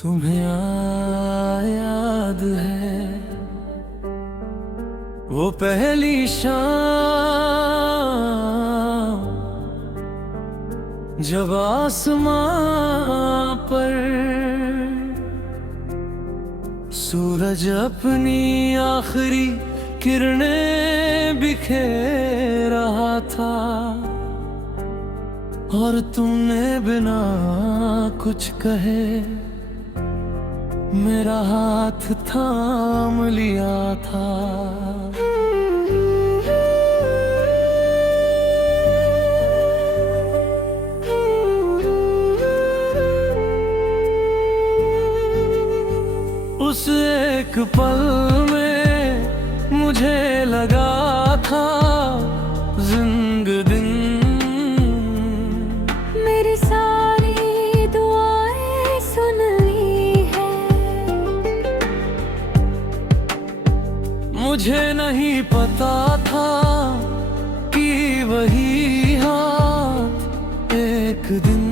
तुम्हें याद है वो पहली शाम जब आसमां पर सूरज अपनी आखिरी किरणें बिखेर रहा था और तुमने बिना कुछ कहे मेरा हाथ थाम लिया था। उस एक पल में मुझे लगा था जिंदगी मेरी सारी दुआएं सुन ली है। मुझे नहीं पता था कि वही हाथ एक दिन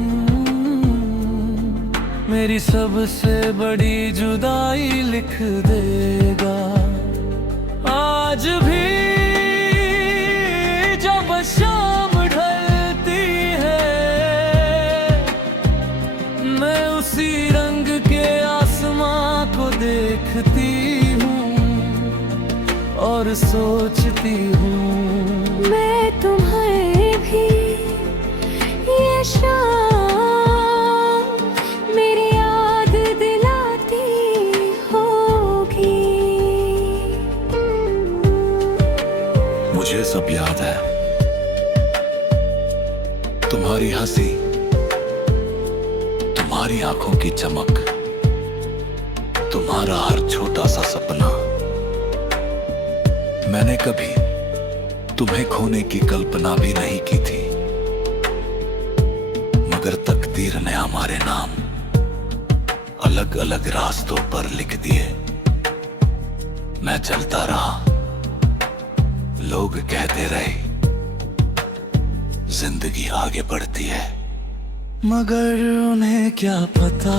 मेरी सबसे बड़ी जुदाई लिख देगा। आज भी जब शाम ढलती है मैं उसी रंग के आसमां को देखती हूँ और सोचती हूँ मैं तुम्हें भी ये शाम मेरी याद दिलाती होगी। मुझे सब याद है, तुम्हारी हंसी, तुम्हारी आंखों की चमक, तुम्हारा हर छोटा सा सपना। मैंने कभी तुम्हें खोने की कल्पना भी नहीं की थी, मगर तकदीर ने हमारे नाम अलग अलग रास्तों पर लिख दिए। मैं चलता रहा, लोग कहते रहे जिंदगी आगे बढ़ती है, मगर उन्हें क्या पता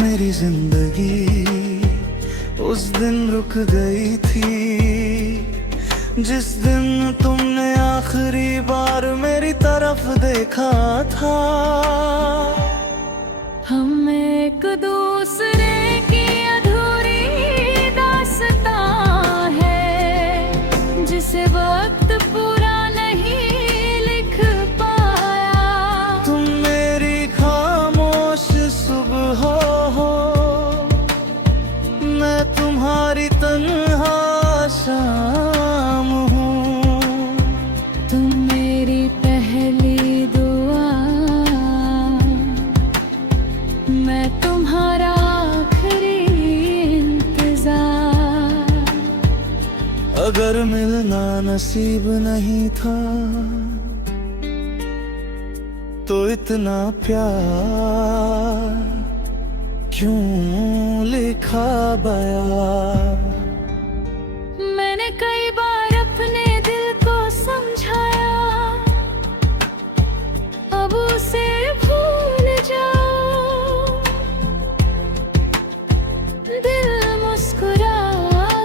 मेरी जिंदगी उस दिन रुक गई थी जिस दिन तुमने आखिरी बार मेरी तरफ देखा था। हम एक दूसरे की अधूरी दास्तां है जिसे वक्त पूरा नहीं लिख पाया। तुम मेरी खामोश सुबह हो, मैं तुम्हारी तन्हा शाम हूँ। तुम मेरी पहली दुआ, मैं तुम्हारा आखिरी इंतजार। अगर मिलना नसीब नहीं था तो इतना प्यार क्यों लिखा बयां। मैंने कई बार अपने दिल को समझाया, अब उसे भूल जाओ। दिल मुस्कुरा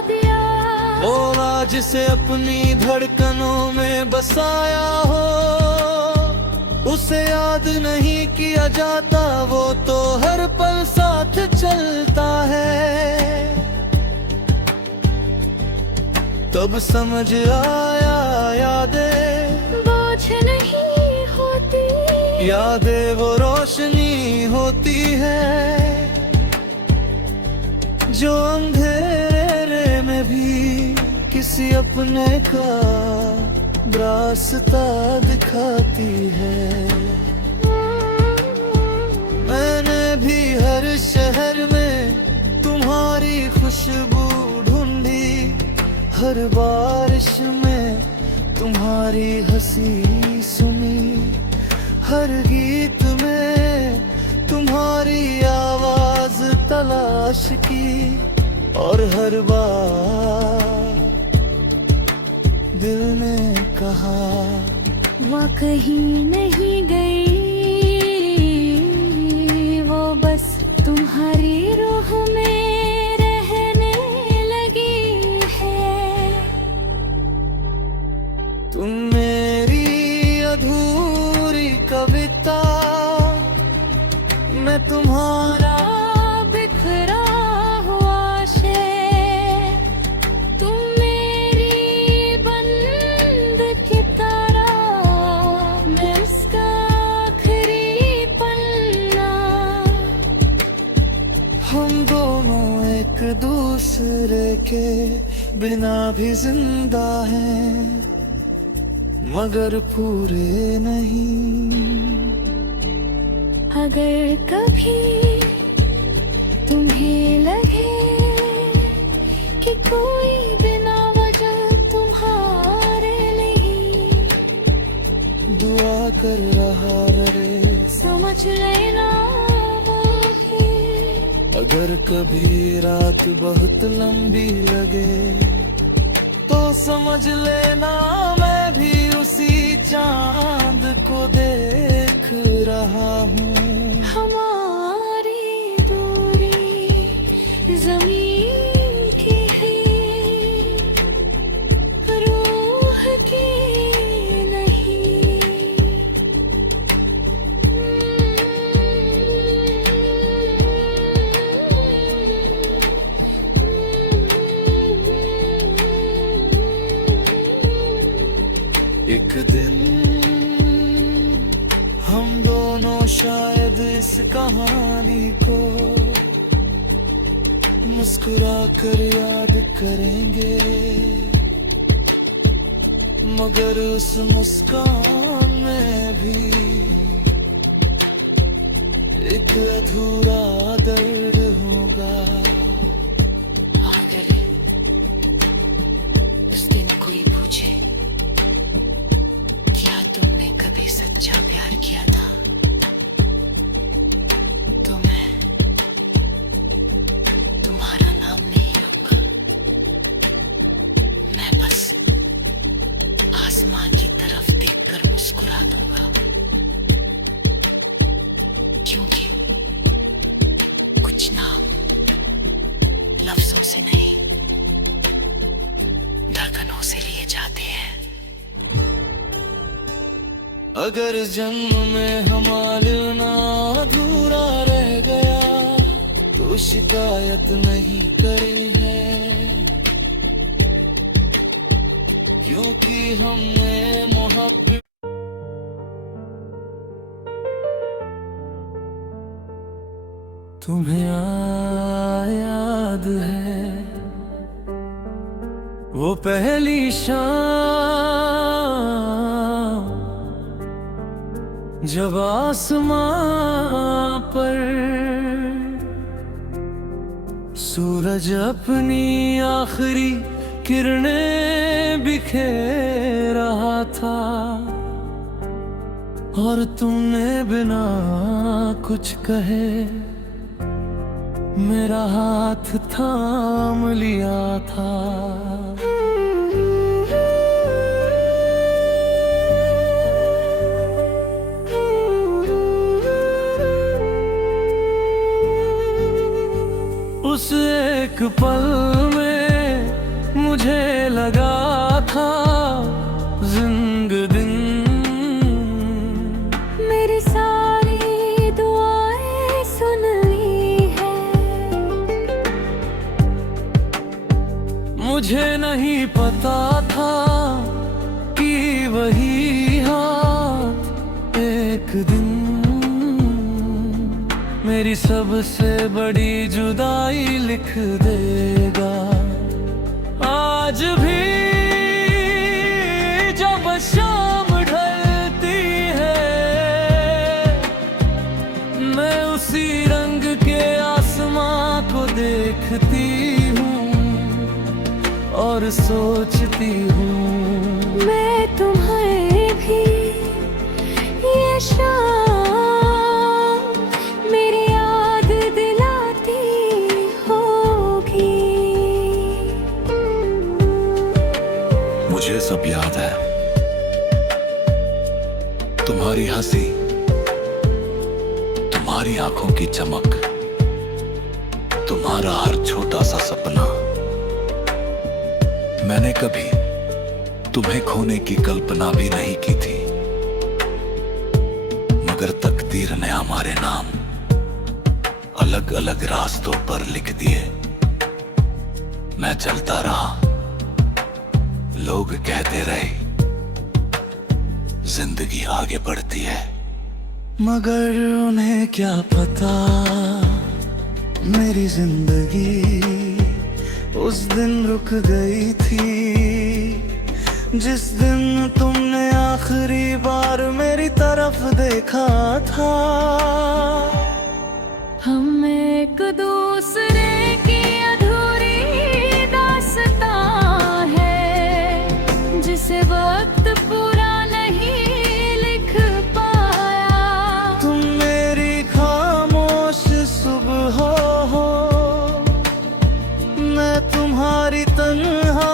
दिया, बोला जिसे अपनी धड़कनों में बसाया हो उसे याद नहीं किया जाता, वो तो हर पल साथ चलता है। तब समझ आया यादें बोझ नहीं होती, यादें वो रोशनी होती है जो अंधेरे में भी किसी अपने का रास्ता दिखाती है। मैंने भी हर शहर में तुम्हारी खुशबू ढूंढी, हर बारिश में तुम्हारी हंसी सुनी, हर गीत में तुम्हारी आवाज तलाश की और हर बार दिल ने कहा वो कहीं नहीं गई, वो बस मैं तुम्हारा बिखरा हुआ शेर, तुम मेरी बंद की तरह, मैं उसका आखिरी पन्ना। हम दोनों एक दूसरे के बिना भी जिंदा हैं, मगर पूरे नहीं। अगर कभी तुम्हें लगे कि कोई बिना वजह तुम्हारे लिए दुआ कर रहा रहे, समझ लेना वो ही। अगर कभी रात बहुत लंबी लगे तो समझ लेना मैं भी उसी चांद को देख रहा हूँ। हमारी दूरी जमीन की है, रूह की एक दिन हम दोनों शायद इस कहानी को मुस्कुरा कर याद करेंगे, मगर उस मुस्कान में भी एक अधूरा दर्द होगा। अगर उस दिन कोई पूछे क्या तुमने कभी सच्चा प्यार किया था, तो मैं तुम्हारा नाम नहीं लूंगा। मैं बस आसमान की तरफ देखकर मुस्कुरा दूंगा, क्योंकि कुछ नाम लफ्जों से नहीं धड़कनों से लिए जाते हैं। अगर जन्म में हमारा अधूरा रह गया तो शिकायत नहीं करे है, क्योंकि हमने मोहब्बत। तुम्हें याद है वो पहली शाम जब आसमां पर सूरज अपनी आखिरी किरणें बिखेर रहा था, और तुमने बिना कुछ कहे मेरा हाथ थाम लिया था। उस एक पल में मुझे लगा था जिंदगी मेरी सारी दुआएं सुन ली है। मुझे नहीं पता था कि वही हाथ एक दिन मेरी सबसे बड़ी जुदाई लिख देगा। आज भी जब शाम ढलती है मैं उसी रंग के आसमां को देखती हूँ और सोचती हूँ मैं तुम्हें भी ये शाम मेरी याद दिलाती होगी। मुझे सब याद है, तुम्हारी हंसी, तुम्हारी आंखों की चमक, तुम्हारा हर छोटा सा सपना। मैंने कभी तुम्हें खोने की कल्पना भी नहीं की थी, मगर तकदीर ने हमारे नाम अलग अलग रास्तों पर लिख दिए। मैं चलता रहा, लोग कहते रहे जिंदगी आगे बढ़ती है। मगर उन्हें क्या पता मेरी जिंदगी उस दिन रुक गई थी जिस दिन तुमने आखिरी बार मेरी तरफ देखा था। हम एक दूसरे की अधूरी दास्तां है जिसे वक्त पूरा नहीं लिख पाया। तुम मेरी खामोश सुबह हो, मैं तुम्हारी तन्हा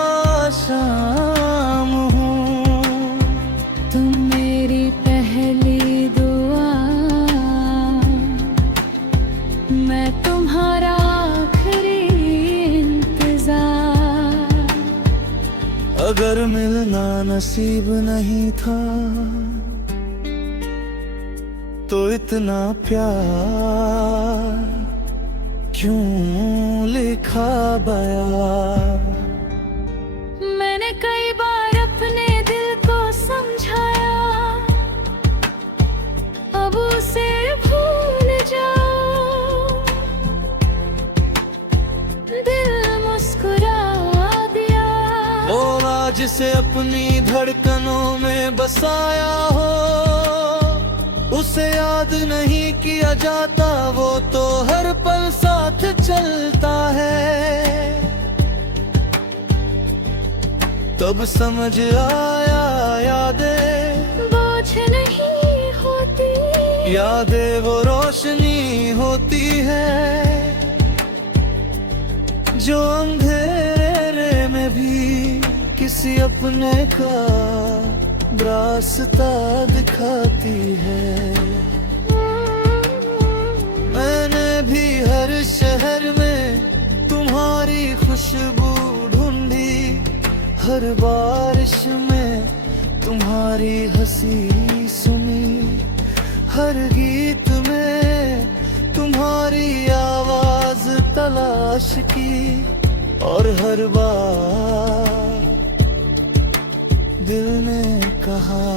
शाम हूँ। तुम मेरी पहली दुआ, मैं तुम्हारा आखिरी इंतजार। अगर मिलना नसीब नहीं था तो इतना प्यार क्यों लिखा बयां। मैंने कई बार अपने दिल को समझाया, अब उसे भूल जाओ। दिल मुस्कुरा दिया। बोला जिसे अपनी धड़कनों में बसाया हो, उसे याद नहीं किया जाता, वो तो हर पल साथ चलता है। तब समझ आया यादें बोझ नहीं होती, यादें वो रोशनी होती है जो अंधेरे में भी किसी अपने का रास्ता दिखाती है। मैंने भी हर शहर में तुम्हारी खुशबू ढूंढी, हर बारिश में तुम्हारी हंसी सुनी, हर गीत में तुम्हारी आवाज तलाश की। और हर बार दिल ने कहा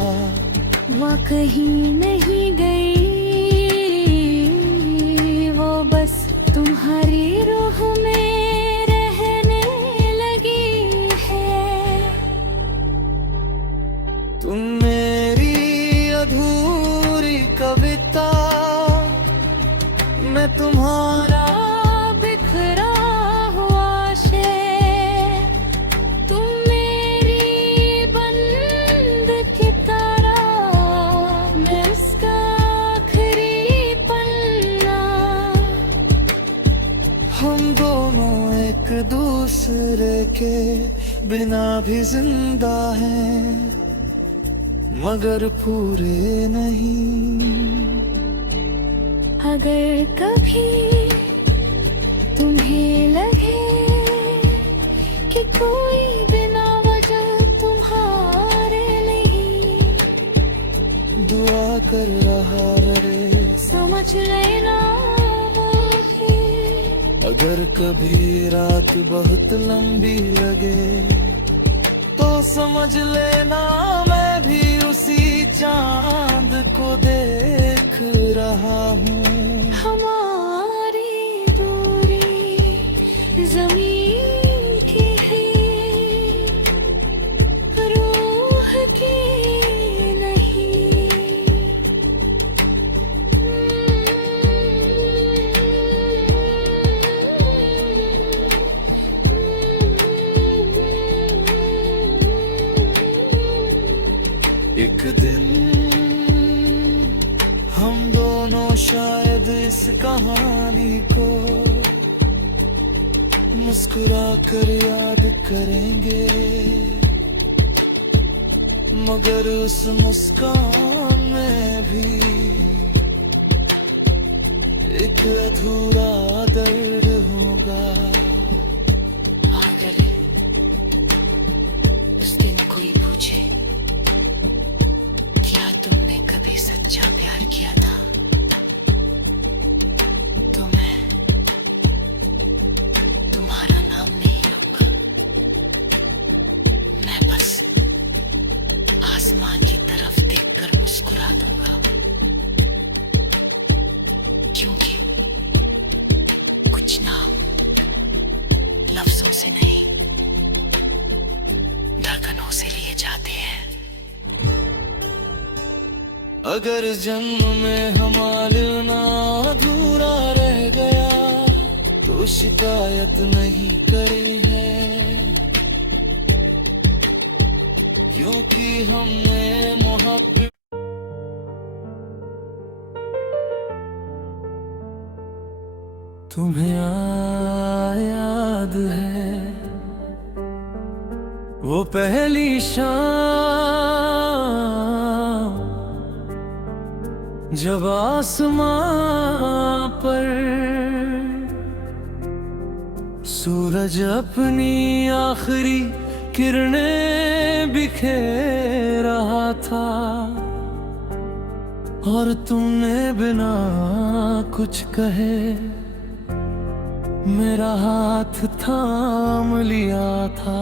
वो कहीं नहीं गई, वो बस तुम्हारी रूह में रहने लगी है। तुम मेरी अधूरी कविता, मैं तुम्हारा बिखरा हुआ शेर। तुम मेरी बंद कितारा, मैं उसका आखिरी पन्ना। हम दोनों एक दूसरे के बिना भी जिंदा हैं, मगर पूरे नहीं। अगर कभी तुम्हें लगे कि कोई बिना वजह तुम्हारे नहीं दुआ कर रहा रे, समझ लेना वो ही। अगर कभी रात बहुत लंबी लगे तो समझ लेना मैं भी उसी चांद को देख रहा हूँ। हमारी दूरी जमीन की है, रूह की नहीं। एक दिन हम दोनों शायद इस कहानी को मुस्कुरा कर याद करेंगे, मगर उस मुस्कान में भी एक अधूरा दर्द होगा। अगर उस दिन कोई पूछे क्या तुमने कभी सच्चा प्यार किया था, तो मैं अगर जन्म में हमारा ना अधूरा रह गया तो शिकायत नहीं करे है, क्योंकि हमने मोहब्बत। तुम्हें याद है वो पहली शाम जब आसमां पर सूरज अपनी आखिरी किरणें बिखेर रहा था और तुमने बिना कुछ कहे मेरा हाथ थाम लिया था।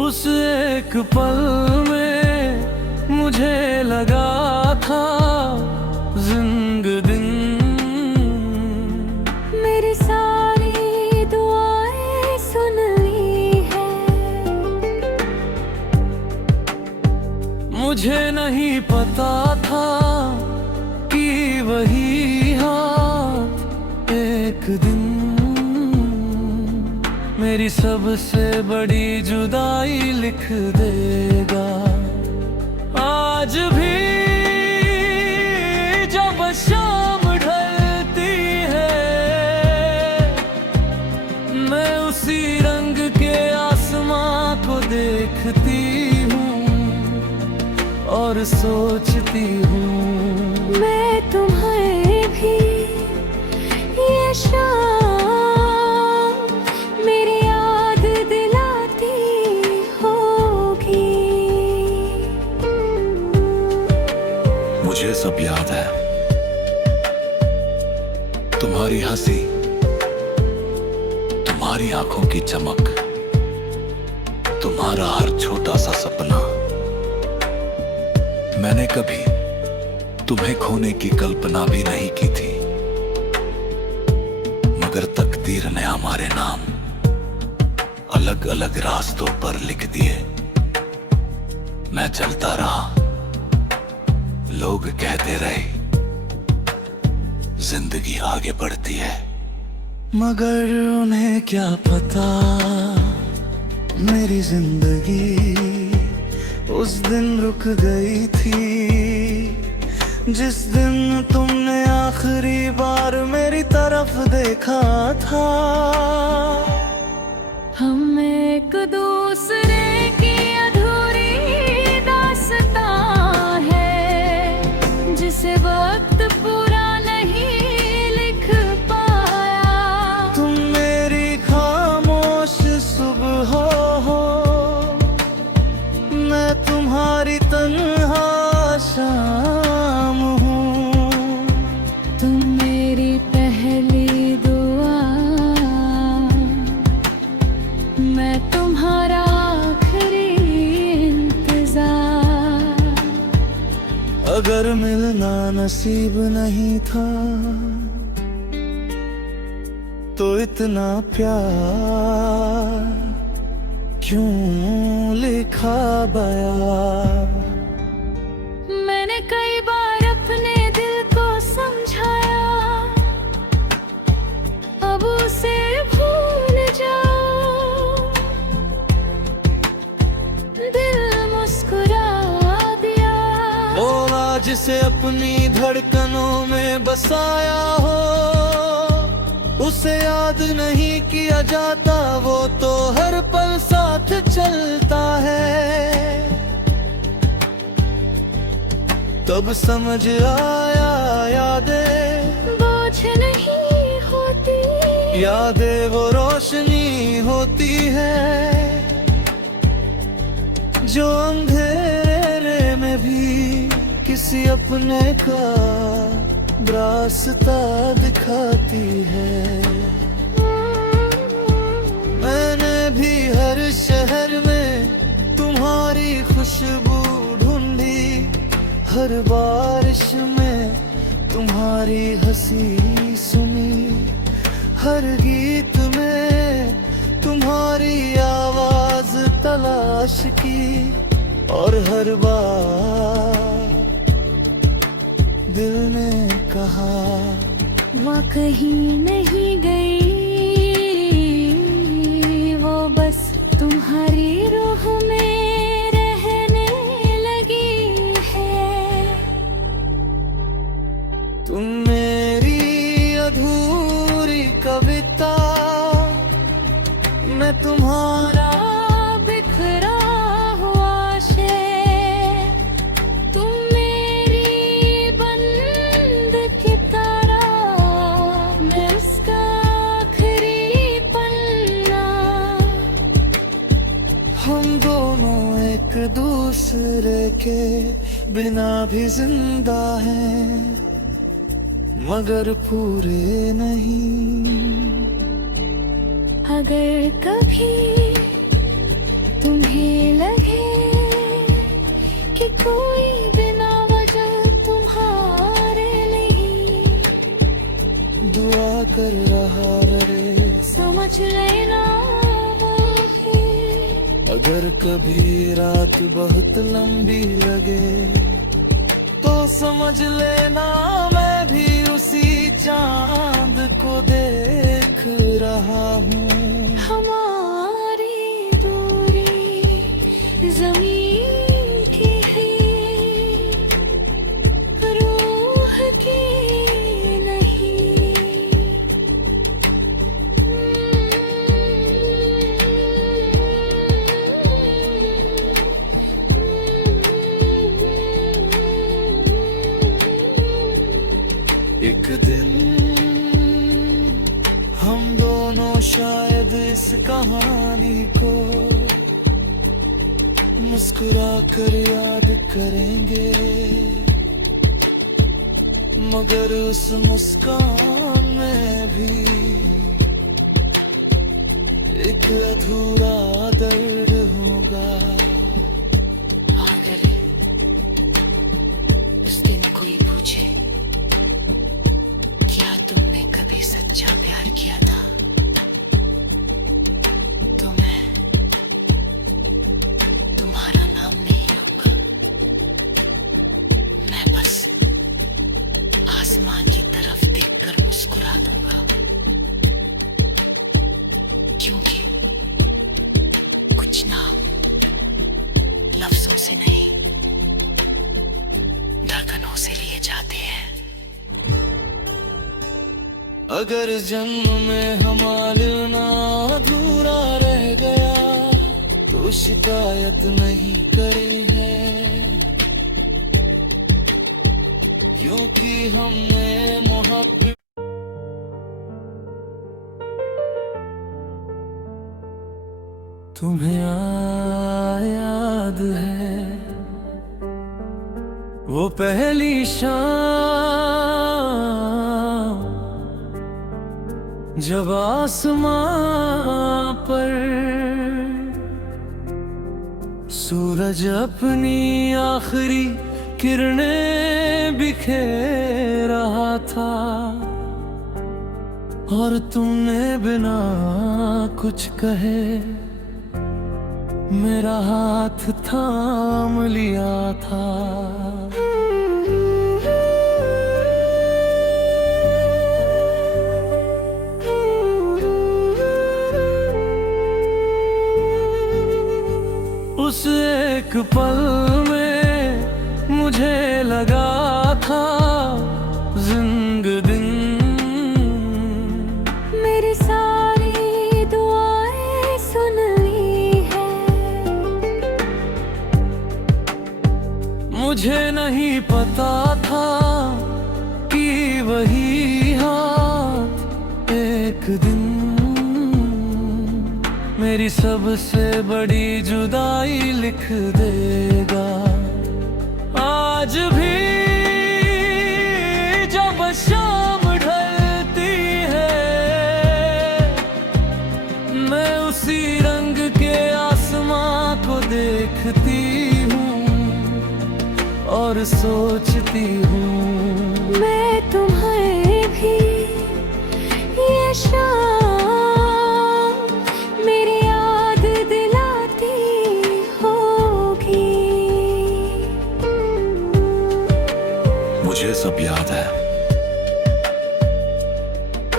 उस एक पल में मुझे लगा था जिंदगी मेरी सारी दुआएं सुन ली है। मुझे नहीं पता था कि वही हाथ एक दिन मेरी सबसे बड़ी जुदाई लिख देगा। आज भी जब शाम ढलती है मैं उसी रंग के आसमां को देखती हूँ और सोचती हूँ मैं तुम्हें भी ये शाम मेरी याद दिलाती होगी। मुझे सब याद है, तुम्हारी हंसी, तुम्हारी आंखों की चमक, तुम्हारा हर छोटा सा सपना। मैंने कभी तुम्हें खोने की कल्पना भी नहीं की थी, मगर तकदीर ने हमारे नाम अलग अलग रास्तों पर लिख दिए। मैं चलता रहा, लोग कहते रहे जिंदगी आगे बढ़ती है, मगर उन्हें क्या पता मेरी जिंदगी उस दिन रुक गई थी जिस दिन तुमने आखिरी बार मेरी तरफ देखा था। हम एक दूसरे की अधूरी दास्तां है जिसे वक्त पूरा नहीं लिख पाया। तुम मेरी खामोश सुबह हो, मैं तुम्हारी तन्हा शाम हूँ। तुम मेरी पहली दुआ, मैं तुम्हारा आखिरी इंतजार। अगर मिलना नसीब नहीं था तो इतना प्यार क्यों लिखा बयां। मैंने कई बार अपने दिल को समझाया, अब उसे भूल जाओ। दिल मुस्कुरा दिया, बोला जिसे अपनी धड़कनों में बसाया हो उसे याद नहीं किया जाता, वो तो हर पल साथ चलता है। तब समझ आया यादें बोझ नहीं होती, यादें वो रोशनी होती है जो अंधेरे में भी किसी अपने का रास्ता दिखाती है। मैंने भी हर शहर में तुम्हारी खुशबू ढूंढी, हर बारिश में तुम्हारी हंसी सुनी। हर गीत में तुम्हारी आवाज तलाश की, और हर बार दिल ने कहा वो कहीं नहीं गई, वो बस तुम्हारी रूह में रहने लगी है। तुम मेरी अधूरी कविता, मैं तुम्हारा बिखरा हुआ शेर, तुम मेरी बंद कितारा, मैं उसका आखिरी पन्ना। हम दोनों एक दूसरे के बिना भी जिंदा हैं, मगर पूरे नहीं। अगर कभी तुम्हें लगे कि कोई बिना वजह तुम्हारे लिए दुआ कर रहा रहे, समझ लेना वो ही। अगर कभी रात बहुत लंबी लगे तो समझ लेना मैं भी उसी चांद को देख रहा हूँ। हमारी दूरी जमीन की है, रूह की नहीं। एक दिन हम दोनों शायद इस कहानी को मुस्कुरा कर याद करेंगे, मगर उस मुस्कान में भी एक अधूरा दर्द होगा। अगर उस दिन कोई पूछे क्या तुमने कभी सच्चा प्यार किया था, तो मैं तुम्हारा नाम नहीं लूंगा। मैं बस आसमान की तरफ देखकर मुस्कुरा दूंगा, क्योंकि कुछ नाम लफ्जों से नहीं धड़कनों से लिए जाते हैं। अगर जन्म में हमारा अधूरा रह गया तो शिकायत नहीं करे है, क्योंकि हमने मोहब्बत। तुम्हें याद है वो पहली शाम जब आसमां पर सूरज अपनी आखिरी किरणें बिखेर रहा था, और तुमने बिना कुछ कहे मेरा हाथ थाम लिया था। उस एक पल में मुझे लगा था जिंदगी मेरी सारी दुआएं सुन ली है। मुझे नहीं पता था कि वही हाथ एक दिन मेरी सबसे बड़ी जुदाई लिख देगा। आज भी जब शाम ढलती है मैं उसी रंग के आसमां को देखती हूँ और सोचती हूँ मैं तुम्हें भी ये शाम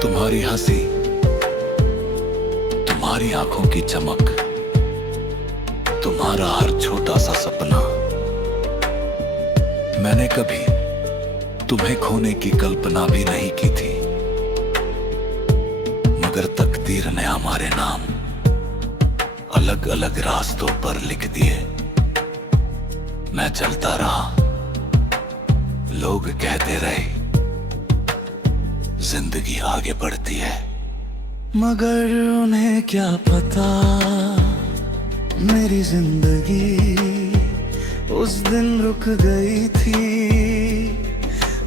तुम्हारी हंसी, तुम्हारी आंखों की चमक, तुम्हारा हर छोटा सा सपना। मैंने कभी तुम्हें खोने की कल्पना भी नहीं की थी, मगर तकदीर ने हमारे नाम अलग अलग रास्तों पर लिख दिए। मैं चलता रहा, लोग कहते रहे जिंदगी आगे बढ़ती है, मगर उन्हें क्या पता मेरी जिंदगी उस दिन रुक गई थी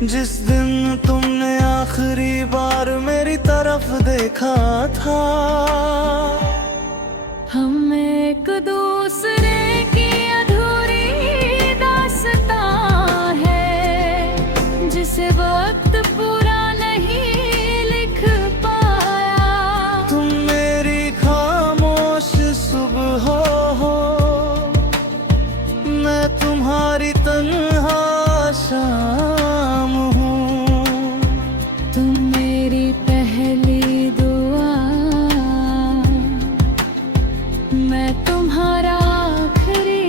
जिस दिन तुमने आखिरी बार मेरी तरफ देखा था। हम एक दूसरे की अधूरी दास्तां है जिसे वक्त पूरा नहीं लिख पाया। तुम मेरी खामोश सुबह हो, मैं तुम्हारी तन्हा शाम हूँ। तुम मेरी पहली दुआ, मैं तुम्हारा आखिरी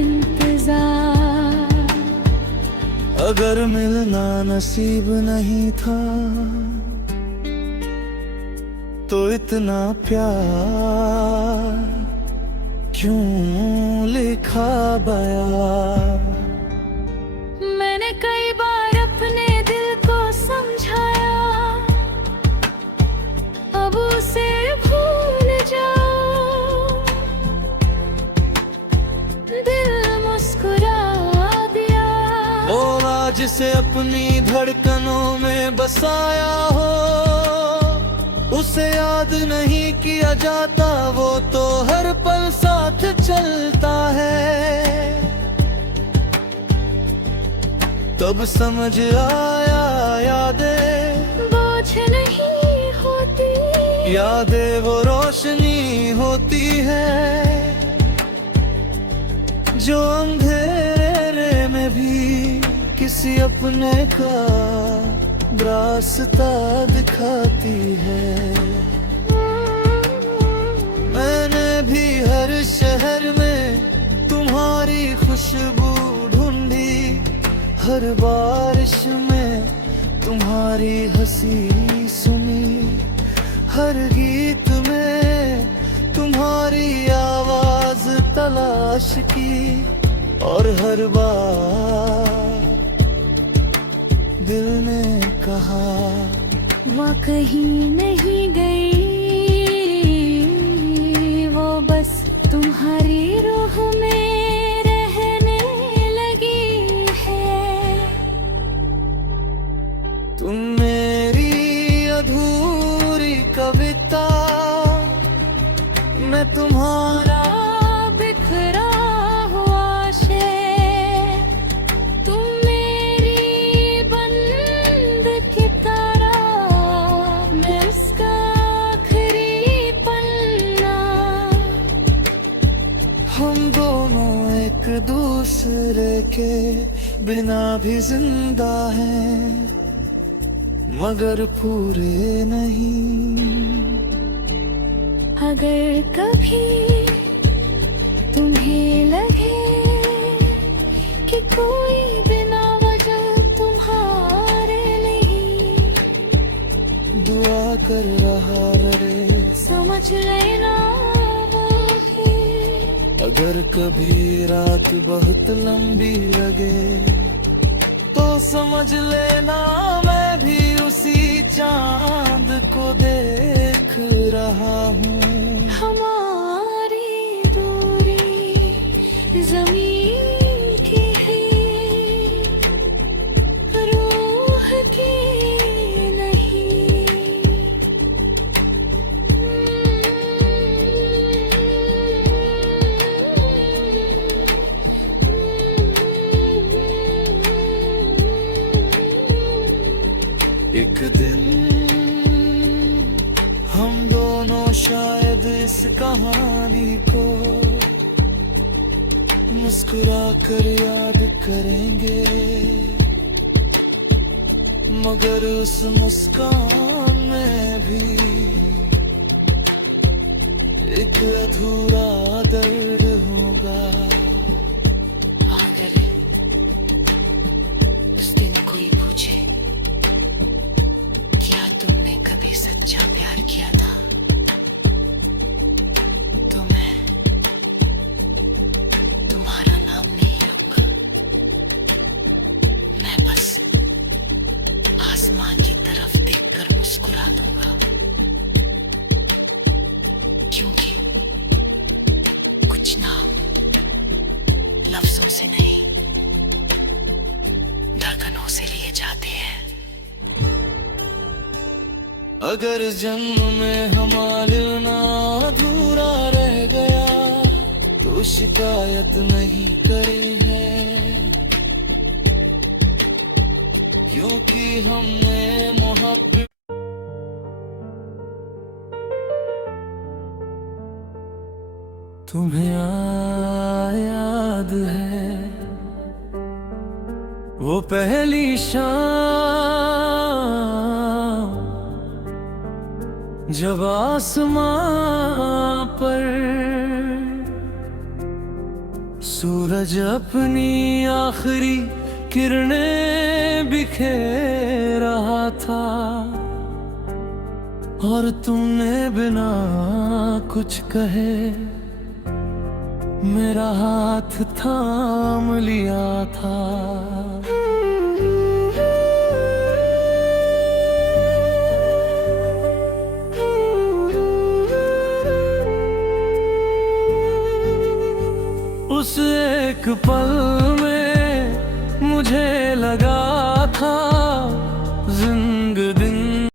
इंतजार। अगर मिलना नसीब नहीं था तो इतना प्यार क्यों लिखा बयां। मैंने कई बार अपने दिल को समझाया, अब उसे भूल जाओ। दिल मुस्कुरा दिया, बोला जिसे अपनी धड़कनों में बसाया हो, उसे याद नहीं किया जाता, वो तो हर पल साथ चलता है। तब समझ आया यादें बोझ नहीं होती, यादें वो रोशनी होती है जो अंधेरे में भी किसी अपने का रास्ता दिखाती है। मैंने भी हर शहर में तुम्हारी खुशबू ढूंढी, हर बारिश में तुम्हारी हंसी सुनी, हर गीत में तुम्हारी आवाज तलाश की, और हर बार दिल ने कहा वो कहीं नहीं गई, वो बस तुम्हारी रूह में रहने लगी है। तुम मेरी अधूरी कविता, मैं तुम्हारा बिखरा हुआ शेर। तुम मेरी बंद कितारा, मैं उसका आखिरी पन्ना। हम दोनों एक दूसरे के बिना भी जिंदा हैं, मगर पूरे नहीं। अगर कभी तुम्हें लगे कि कोई बिना वजह तुम्हारे नहीं दुआ कर रहा रहे, समझ लेना वो ही। अगर कभी रात बहुत लंबी लगे तो समझ लेना मैं भी उसी चांद को देख रहा हूँ। हमारी दूरी जमीन की है, रूह की नहीं। एक दिन हम दोनों शायद इस कहानी को मुस्कुरा कर याद करेंगे, मगर उस मुस्कान में भी एक अधूरा दर्द होगा। अगर उस दिन कोई पूछे क्या तुमने कभी सच्चा प्यार किया था, तो मैं तुम्हारा नाम नहीं लूंगा। मैं बस आसमान की तरफ देखकर मुस्कुरा दूंगा, क्योंकि कुछ नाम लफ्जों से नहीं धड़कनों से लिए जाते हैं। अगर जन्म में हमारा अधूरा रह गया तो शिकायत नहीं करे है, क्योंकि हमने मोहब्बत तुम्हें याद है वो पहली शाम जब आसमां पर सूरज अपनी आखिरी किरणें बिखेर रहा था और तुमने बिना कुछ कहे मेरा हाथ थाम लिया था। उस एक पल में मुझे लगा